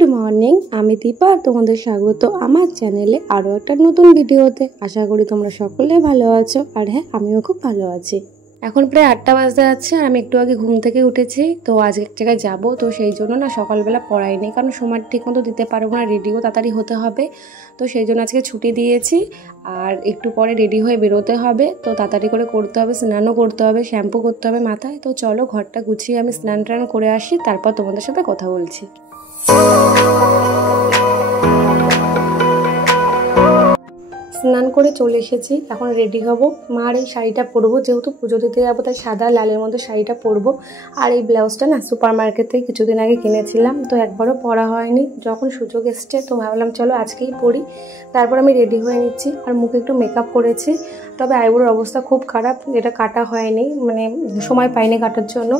Good morning आमी दीपा और तुम्हारे स्वागत आमार चैनेले आरो एक नतून भिडियोते। आशा करी तोमरा सकले भालो आछो और हाँ आमिओ खूब भालो आछि। এখন প্রায় 8টা বাজতে যাচ্ছে আর আমি একটু আগে ঘুম থেকে উঠেছি। তো আজ এক জায়গায় যাব, তো সেই জন্য না সকালবেলা পড়াইনি, কারণ সময় ঠিকমতো দিতে পারবো না, রেডিও তাড়াতাড়ি হতে হবে। তো সেই জন্য আজকে ছুটি দিয়েছি আর একটু পরে রেডি হয়ে বেরোতে হবে। তো তাড়াতাড়ি করে করতে হবে, স্নানও করতে হবে, শ্যাম্পু করতে হবে মাথায়। তো চলো ঘরটা গুছিয়ে আমি স্নান টান করে আসি, তারপর তোমাদের সাথে কথা বলছি। স্নান করে চলে এসেছি, এখন রেডি হব। মার এই শাড়িটা পরবো, যেহেতু পুজো দিতে যাবো তাই সাদা লালের মধ্যে শাড়িটা পরবো। আর এই ব্লাউজটা না সুপার মার্কেট থেকে কিছুদিন আগে কিনেছিলাম, তো একবারও পরা হয়নি। যখন সুযোগ এসছে তো ভাবলাম চলো আজকেই পরি। তারপর আমি রেডি হয়ে নিচ্ছি আর মুখে একটু মেকআপ করেছি। তবে আইব্রোর অবস্থা খুব খারাপ, এটা কাটা হয়নি, মানে সময় পাইনি কাটার জন্য।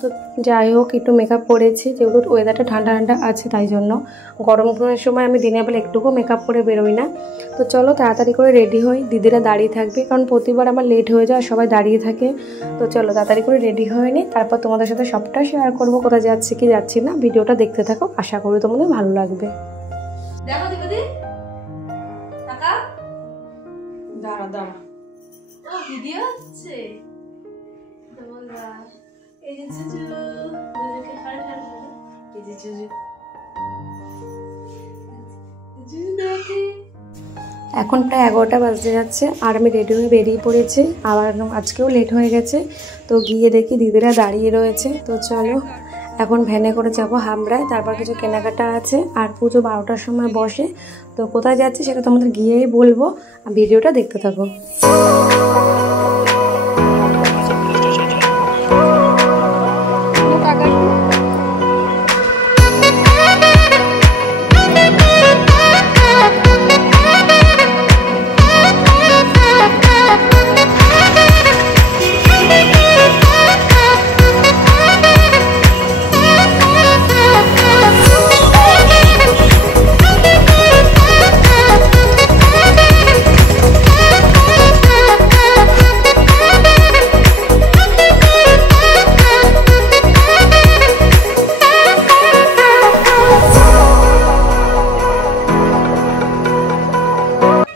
তো যাই হোক একটু মেকআপ করেছি, যেহেতু ওয়েদারটা ঠান্ডা ঠান্ডা আছে তাই জন্য। গরমের সময় আমি দিনের বেলা একটুকু মেকআপ করে বেরোই না। তো চলো তাড়াতাড়ি করে রেডি হই, দিদিরা দাঁড়িয়ে থাকবে, কারণ প্রতিবার আমার লেট হয়ে যায়, সবাই দাঁড়িয়ে থাকে। তো চলো তাড়াতাড়ি করে রেডি হয়ে নিই, তারপর তোমাদের সাথে সবটা শেয়ার করবো, কোথায় যাচ্ছি কি যাচ্ছি না। ভিডিওটা দেখতে থাকো, আশা করি তোমাদের ভালো লাগবে। দেখো দিদি টাকা দাঁড়া দাঁড়া ভিডিও হচ্ছে তোমরা। এই যে চুচু চুচুকে খাড়া খাড়া এই যে চুচু চুচু দেখে। এখন প্রায় 11টা বাজতে যাচ্ছে আর আমি রেডি হয়ে বেরিয়ে পড়েছি। আবার আজকেও লেট হয়ে গেছে, তো গিয়ে দেখি দিদিরা দাঁড়িয়ে রয়েছে। তো চলো এখন ভ্যানে করে যাবো হামড়ায়, তারপর কিছু কেনাকাটা আছে। আর পুজো 12টার সময় বসে, তো কোথায় যাচ্ছি সেটা তোমাদের গিয়েই বলবো, ভিডিওটা দেখতে থাকো।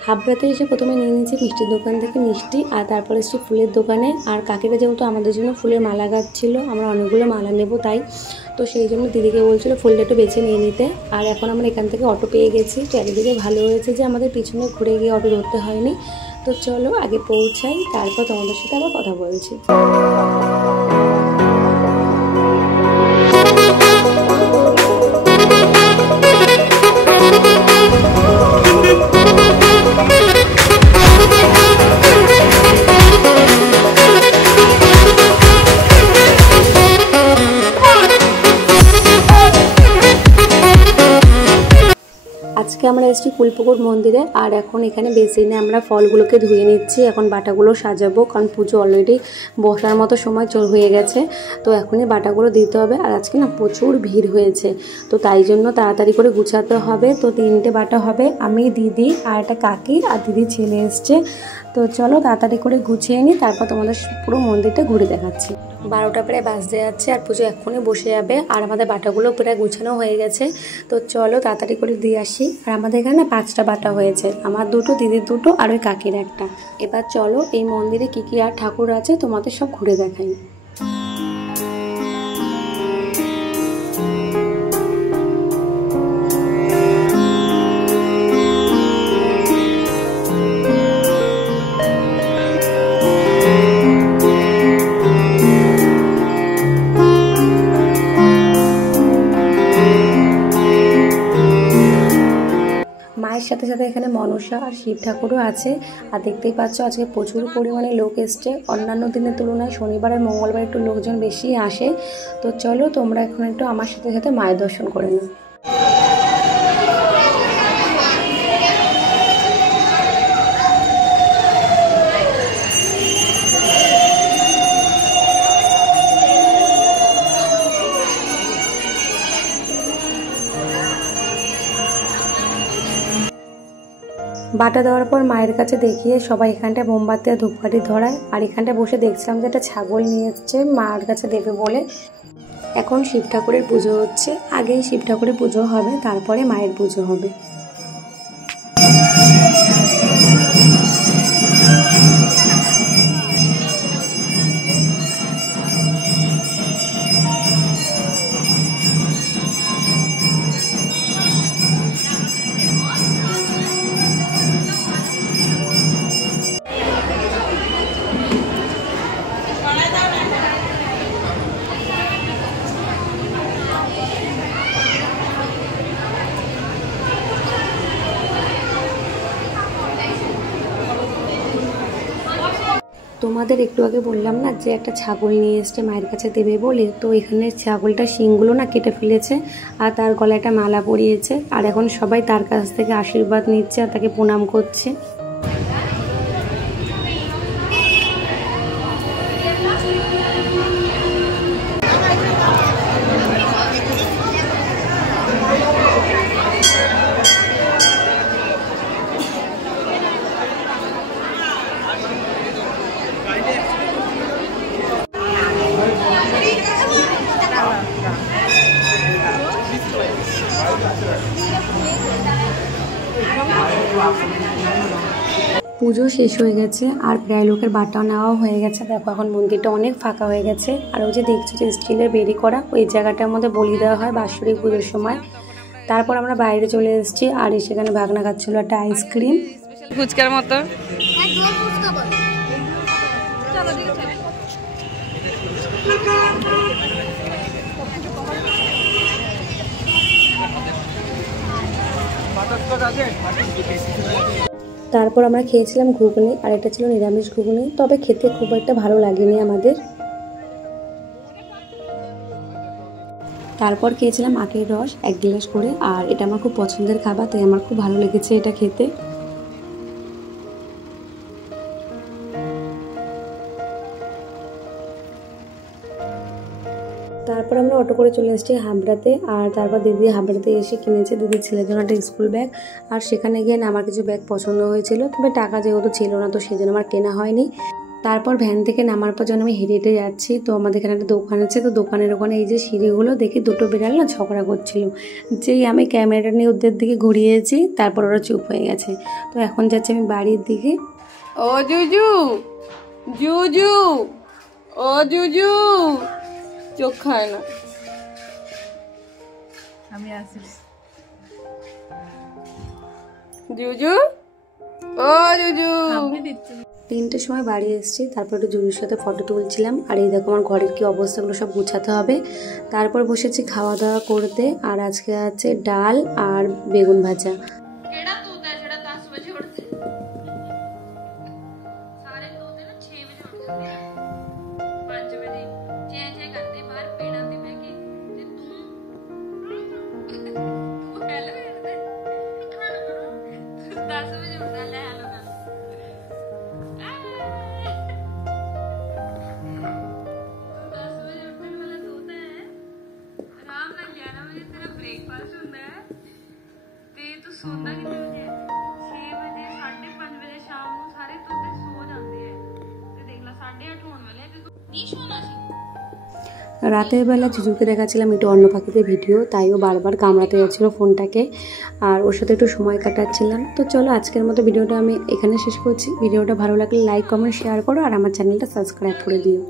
হাবড়াতে এসে প্রথমে নিয়ে নিয়েছি মিষ্টির দোকান থেকে মিষ্টি, আর তারপরে এসেছি ফুলের দোকানে। আর কাকিরা যেহেতু আমাদের জন্য ফুলের মালা গাচ্ছিল, আমরা অনেকগুলো মালা নেব তাই, তো সেই জন্য দিদিকে বলছিল ফুলটা একটু বেছে নিয়ে নিতে। আর এখন আমরা এখান থেকে অটো পেয়ে গেছি, তো একদিকে ভালো হয়েছে যে আমাদের পিছনে ঘুরে গিয়ে অটো ধরতে হয়নি। তো চলো আগে পৌঁছাই, তারপর তোমাদের সাথে আবার কথা বলছি। আজকে আমরা এসেছি ফুলপুকুর মন্দিরে, আর এখন এখানে বেসিনে আমরা ফলগুলোকে ধুয়ে নিচ্ছি। এখন বাটাগুলো সাজাবো, কারণ পুজো অলরেডি বসার মতো সময় হয়ে গেছে, তো এখনই বাটাগুলো দিতে হবে। আর আজকে না প্রচুর ভিড় হয়েছে, তো তাই জন্য তাড়াতাড়ি করে গুছাতে হবে। তো 3টে বাটা হবে, আমি, দিদি আর একটা কাকি, আর দিদির ছেলে এসছে। তো চলো তাড়াতাড়ি করে গুছিয়ে নিই, তারপর তোমাদের পুরো মন্দিরটা ঘুরে দেখাচ্ছি। 12টা প্রায় বাজতে যাচ্ছে আর পুজো এক্ষুনি বসে যাবে, আর আমাদের বাটাগুলো প্রায় গুছানো হয়ে গেছে। তো চলো তাড়াতাড়ি করে দিয়ে আসি। আর আমাদের এখানে 5টা বাটা হয়েছে, আমার 2টো, দিদির 2টো আর ওই কাকির একটা। এবার চলো এই মন্দিরে কী কী আর ঠাকুর আছে তোমাদের সব ঘুরে দেখাই। মায়ের সাথে সাথে এখানে মনসা আর শিব ঠাকুরও আছে। আর দেখতেই পাচ্ছ আজকে প্রচুর পরিমাণে লোক এসছে, অন্যান্য দিনের তুলনায় শনিবার আর মঙ্গলবার একটু লোকজন বেশি আসে। তো চলো তোমরা এখন একটু আমার সাথে সাথে মায়ের দর্শন করে নাও। বাটা দেওয়ার পর মায়ের কাছে দেখিয়ে সবাই এখানটায় মোমবাতি আর ধূপকাঠি ধরায়। আর এখানটায় বসে দেখছিলাম যে একটা ছাগল নিয়ে এসছে মায়ের কাছে দেবে বলে। এখন শিব ঠাকুরের পুজো হচ্ছে, আগেই শিব ঠাকুরের পুজো হবে, তারপরে মায়ের পুজো হবে। তোমাদের একটু আগে বললাম না যে একটা ছাগল নিয়ে এসছে মায়ের কাছে দেবে বলে, তো এখানে ছাগলটা শিংগুলো না কেটে ফেলেছে আর তার গলায় একটা মালা পরিয়েছে, আর এখন সবাই তার কাছ থেকে আশীর্বাদ নিচ্ছে আর তাকে প্রণাম করছে। পুজো শেষ হয়ে গেছে আর প্রায় লোকের বাটাও নেওয়া হয়ে গেছে। দেখো এখন মন্দিরটা অনেক ফাঁকা হয়ে গেছে। আর ওই যে দেখছো যে স্টিলের বেরি করা, ওই জায়গাটার মধ্যে বলি দেওয়া হয় বাৎসরিক পুজোর সময়। তারপর আমরা বাইরে চলে এসেছি আর সেখানে ভাগনা খাচ্ছিল একটা আইসক্রিম ফুচকার মতো। তারপর আমরা খেয়েছিলাম ঘুগনি, আর এটা ছিল নিরামিষ ঘুগনি, তবে খেতে খুব একটা ভালো লাগেনি আমাদের। তারপর খেয়েছিলাম আখের রস 1 গ্লাস করে, আর এটা আমার খুব পছন্দের খাবার, তাই আমার খুব ভালো লেগেছে এটা খেতে। তারপর আমরা অটো করে চলে এসেছি হাবড়াতে, আর তারপর দিদি হাবড়াতে এসে কিনেছে দিদির ছেলের জন্য একটা স্কুল ব্যাগ। আর সেখানে গিয়ে আমার কিছু ব্যাগ পছন্দ হয়েছিল, তবে টাকা যেহেতু ছিল না তো সেই জন্য আমার কেনা হয়নি। তারপর ভ্যান থেকে নামার পর যখন আমি হেঁটে হেঁটে যাচ্ছি, তো আমাদের এখানে একটা দোকান আছে, তো দোকানের ওখানে এই যে সিঁড়িগুলো দেখি দুটো বিড়াল না ঝগড়া করছিল। যেই আমি ক্যামেরাটা নিয়ে ওদের দিকে ঘুরিয়েছি, তারপর ওরা চুপ হয়ে গেছে। তো এখন যাচ্ছি আমি বাড়ির দিকে। ও জুজু, জুজু, ও জুজু, চোখ খায় না। আমি আসি। জুজু, ও জুজু। 3টের সময় বাড়ি এসেছি, তারপর একটু জুজুর সাথে ফটো তুলছিলাম। আর এই দেখো আমার ঘরের কি অবস্থাগুলো সব গুছাতে হবে। তারপর বসেছি খাওয়া দাওয়া করতে, আর আজকে আছে ডাল আর বেগুন ভাজা। ਸੌਂਦਾ ਕਿੰਨੇ ਵਜੇ? 6 ਵਜੇ 5:30 ਵਜੇ ਸ਼ਾਮ ਨੂੰ ਸਾਰੇ ਤੋਤੇ ਸੋ ਜਾਂਦੇ ਆ ਤੇ ਦੇਖ ਲੈ 8:30 ਹੋਣ ਵਾਲੇ ਆ ਤੇ ਤੂੰ ਨਹੀਂ ਸੋਣਾ ਸੀ। রাতের বেলা ঝুঝুকে দেখাচ্ছিলাম একটু অন্য পাখিদের ভিডিও, তাইও বারবার কামড়াতে যাচ্ছিলো ফোনটাকে, আর ওর সাথে একটু সময় কাটাচ্ছিলাম। তো চলো আজকের মতো ভিডিওটা আমি এখানে শেষ করছি। ভিডিওটা ভালো লাগলে লাইক কমেন্ট শেয়ার করো, আর আমার চ্যানেলটা সাবস্ক্রাইব করে দিও।